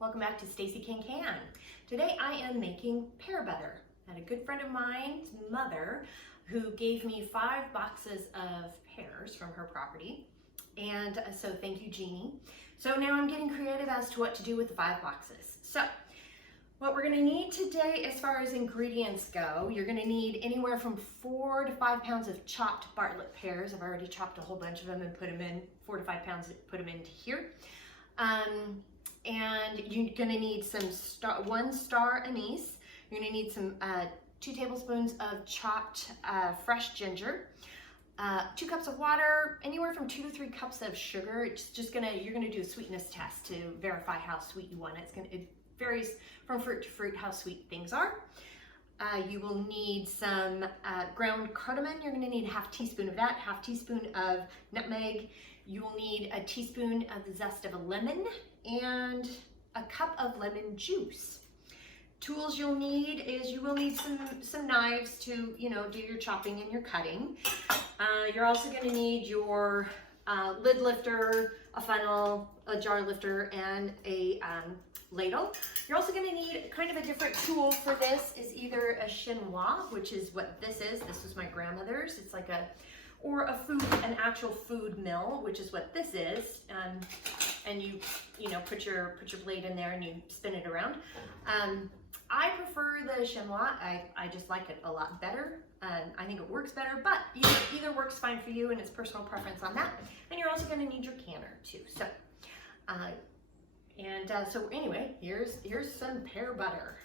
Welcome back to Stacy Can Can. Today I am making pear butter. I had a good friend of mine's mother who gave me 5 boxes of pears from her property. And so thank you, Jeannie. So now I'm getting creative as to what to do with the 5 boxes. So what we're gonna need today as far as ingredients go, you're gonna need anywhere from 4 to 5 pounds of chopped Bartlett pears. I've already chopped a whole bunch of them and put them in, 4 to 5 pounds, put them into here. And you're gonna need some 1 star anise. You're gonna need some 2 tablespoons of chopped fresh ginger, 2 cups of water, anywhere from 2 to 3 cups of sugar. It's just you're gonna do a sweetness test to verify how sweet you want it. It varies from fruit to fruit how sweet things are. You will need some ground cardamom. You're gonna need a ½ teaspoon of that, ½ teaspoon of nutmeg. You will need a teaspoon of the zest of a lemon and a cup of lemon juice. Tools you'll need is you will need some knives to, do your chopping and your cutting. You're also gonna need your lid lifter, a funnel, a jar lifter, and a ladle. You're also gonna need kind of a different tool for this, is either a Chinois, which is what this is. This was my grandmother's. It's like an actual food mill, which is what this is. And you put your blade in there and you spin it around. I prefer the Chinois. I just like it a lot better. I think it works better, but either works fine for you, and it's personal preference on that. And you're also going to need your canner too. So, so anyway, here's some pear butter.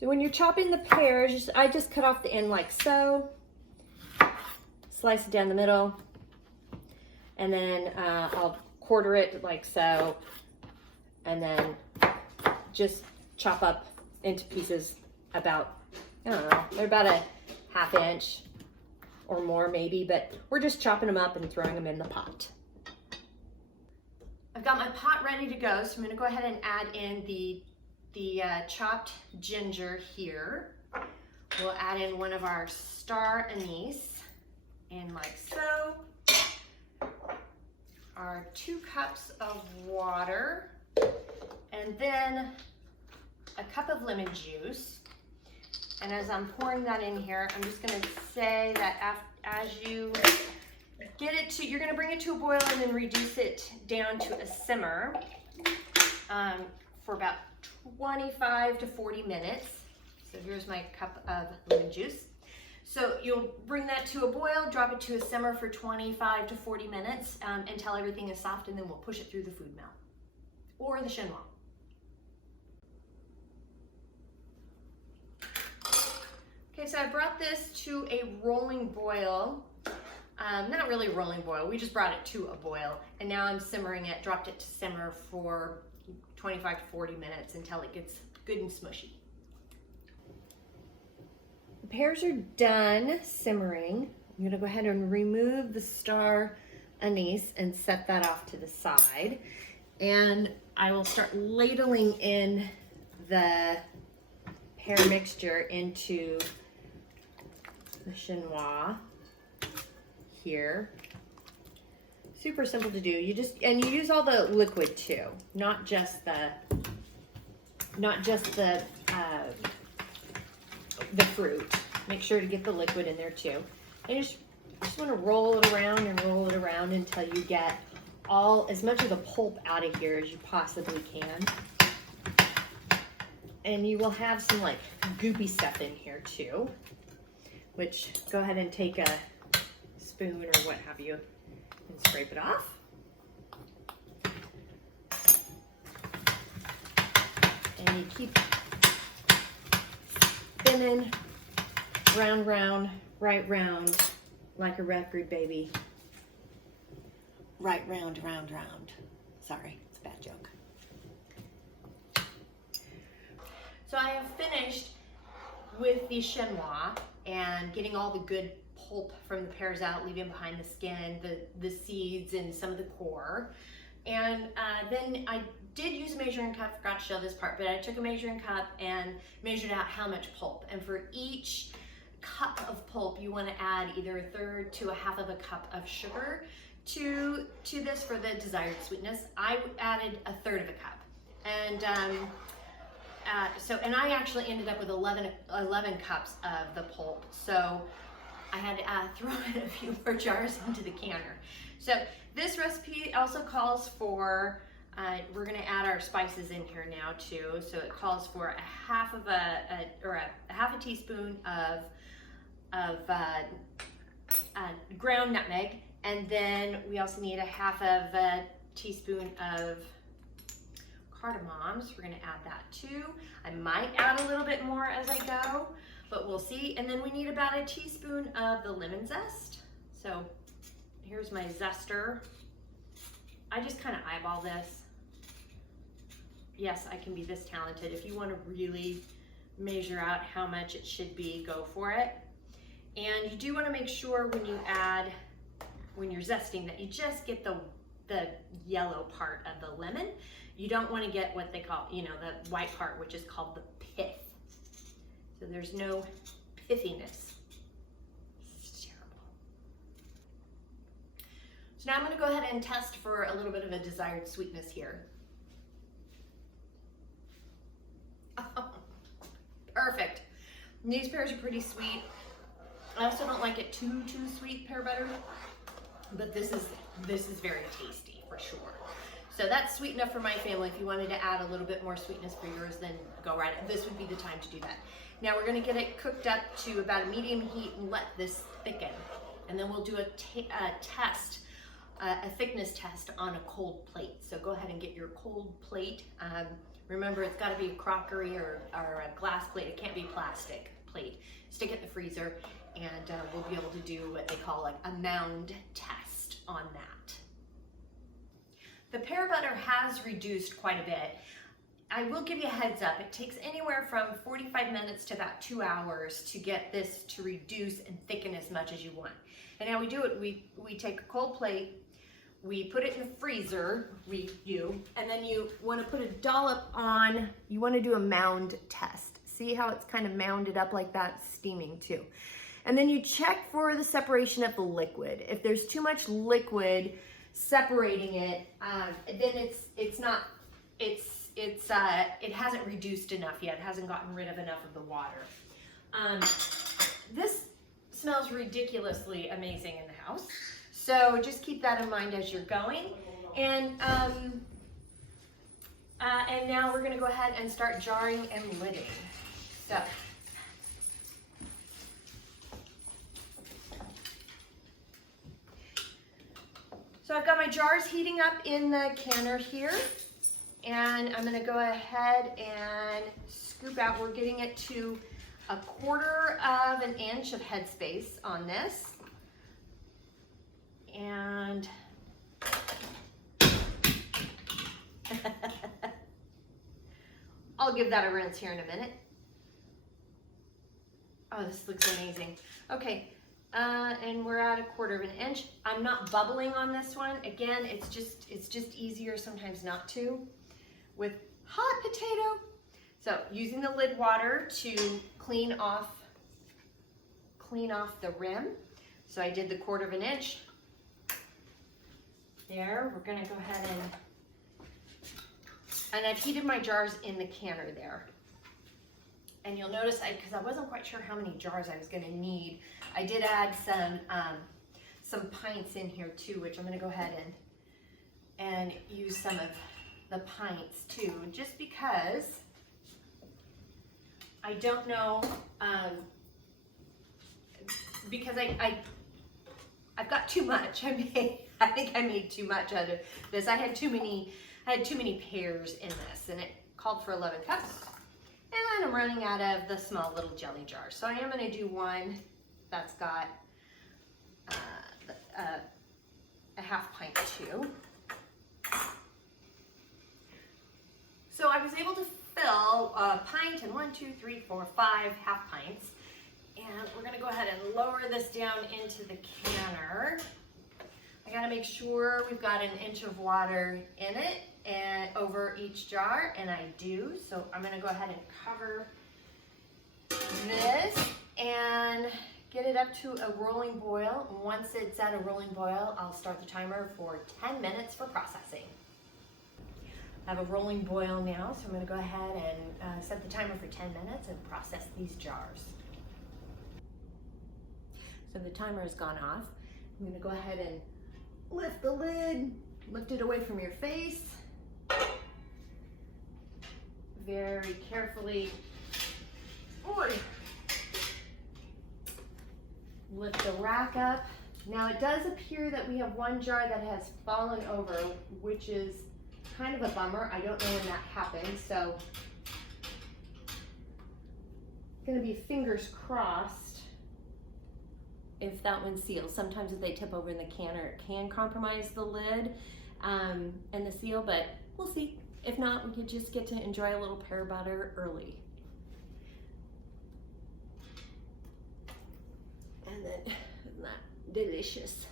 So when you're chopping the pears, I just cut off the end like so, slice it down the middle, and then I'll quarter it like so, and then just chop up into pieces about, I don't know, they're about a ½ inch or more maybe, but we're just chopping them up and throwing them in the pot. I've got my pot ready to go, so I'm gonna go ahead and add in the chopped ginger here. We'll add in 1 of our star anise, and like so. Our 2 cups of water, and then a cup of lemon juice. And as I'm pouring that in here, I'm just gonna say that as you get it to, you're gonna bring it to a boil and then reduce it down to a simmer for about 25 to 40 minutes. So here's my cup of lemon juice. So you'll bring that to a boil, drop it to a simmer for 25 to 40 minutes until everything is soft, and then we'll push it through the food mill or the Chinois. Okay, so I brought this to a rolling boil. Not really a rolling boil, we just brought it to a boil, and now I'm simmering it, dropped it to simmer for 25 to 40 minutes until it gets good and smushy. The pears are done simmering. I'm gonna go ahead and remove the star anise and set that off to the side. And I will start ladling in the pear mixture into the Chinois here. Super simple to do. You use all the liquid too, not just the fruit. Make sure to get the liquid in there too. And you just want to roll it around and roll it around until you get as much of the pulp out of here as you possibly can. And you will have some like goopy stuff in here too, which go ahead and take a spoon or what have you and scrape it off. And you keep spinning round, round, right round, like a record, baby. Right round, round, round. Sorry, it's a bad joke. So I have finished with the Chinois and getting all the good pulp from the pears out, leaving behind the skin, the seeds, and some of the core. And then I did use a measuring cup, forgot to show this part, but I took a measuring cup and measured out how much pulp. And for each cup of pulp, you want to add either 1/3 to 1/2 of a cup of sugar to this for the desired sweetness. I added 1/3 of a cup. And and I actually ended up with 11 cups of the pulp. So I had to throw in a few more jars into the canner. So this recipe also calls for, we're gonna add our spices in here now too. So it calls for a half a teaspoon of ground nutmeg. And then we also need a half of a teaspoon of cardamom, so we're gonna add that too. I might add a little bit more as I go, but we'll see. And then we need about a teaspoon of the lemon zest. So here's my zester. I just kind of eyeball this. Yes, I can be this talented. If you want to really measure out how much it should be, go for it. And you do want to make sure when you're zesting, that you just get the yellow part of the lemon. You don't want to get what they call, the white part, which is called the pith. So there's no pithiness. It's terrible. So now I'm going to go ahead and test for a little bit of a desired sweetness here. Oh, perfect. And these pears are pretty sweet. I also don't like it too sweet, pear butter, but this is very tasty for sure. So that's sweet enough for my family. If you wanted to add a little bit more sweetness for yours, then go right ahead. This would be the time to do that. Now we're gonna get it cooked up to about a medium heat and let this thicken. And then we'll do a thickness test on a cold plate. So go ahead and get your cold plate. Remember, it's gotta be a crockery or a glass plate. It can't be a plastic plate. Stick it in the freezer, and we'll be able to do what they call like a mound test on that. The pear butter has reduced quite a bit. I will give you a heads up. It takes anywhere from 45 minutes to about 2 hours to get this to reduce and thicken as much as you want. And how we do it, we take a cold plate, we put it in the freezer, and then you want to put a dollop on, you want to do a mound test. See how it's kind of mounded up like that, steaming too. And then you check for the separation of the liquid. If there's too much liquid separating it, then it hasn't reduced enough yet. It hasn't gotten rid of enough of the water. This smells ridiculously amazing in the house. So just keep that in mind as you're going. And now we're gonna go ahead and start jarring and lidding. So I've got my jars heating up in the canner here, and I'm gonna go ahead and scoop out. We're getting it to 1/4 of an inch of headspace on this. And I'll give that a rinse here in a minute. Oh, this looks amazing. Okay, and we're at 1/4 of an inch. I'm not bubbling on this one. Again, it's just easier sometimes not to with hot potato. So using the lid water to clean off the rim. So I did the 1/4 of an inch. There, we're gonna go ahead and I've heated my jars in the canner there. And you'll notice, because I wasn't quite sure how many jars I was gonna need, I did add some pints in here too, which I'm gonna go ahead and use some of the pints too, just because I don't know, because I've got too much. I think I made too much out of this. I had too many pears in this, and it called for 11 cups. And I'm running out of the small little jelly jar. So I am gonna do one that's got a half pint too. So I was able to fill a pint and 1, 2, 3, 4, 5 half pints. And we're gonna go ahead and lower this down into the canner. I gotta make sure we've got 1 inch of water in it and over each jar, and I do. So I'm gonna go ahead and cover this and get it up to a rolling boil. Once it's at a rolling boil, I'll start the timer for 10 minutes for processing. I have a rolling boil now, so I'm going to go ahead and set the timer for 10 minutes and process these jars. So the timer has gone off. I'm going to go ahead and lift the lid, lift it away from your face. Very carefully. Lift the rack up. Now it does appear that we have one jar that has fallen over, which is kind of a bummer. I don't know when that happened, so gonna be fingers crossed if that one seals. Sometimes if they tip over in the canner, it can compromise the lid and the seal, but we'll see. If not, we could just get to enjoy a little pear butter early. And then, isn't that delicious?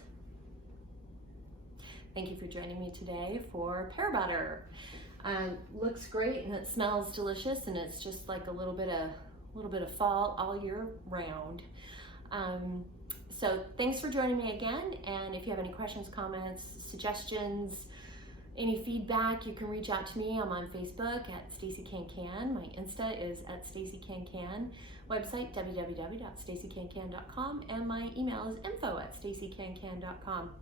Thank you for joining me today for pear butter. Looks great and it smells delicious, and it's just like a little bit of fall all year round. So thanks for joining me again, and if you have any questions, comments, suggestions, any feedback, you can reach out to me. I'm on Facebook at Stacy Can Can. My Insta is at Stacy Can Can. Website www.stacycancan.com, and my email is info@stacycancan.com.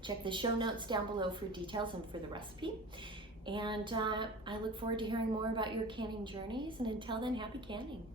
Check the show notes down below for details and for the recipe. And I look forward to hearing more about your canning journeys. And until then, happy canning.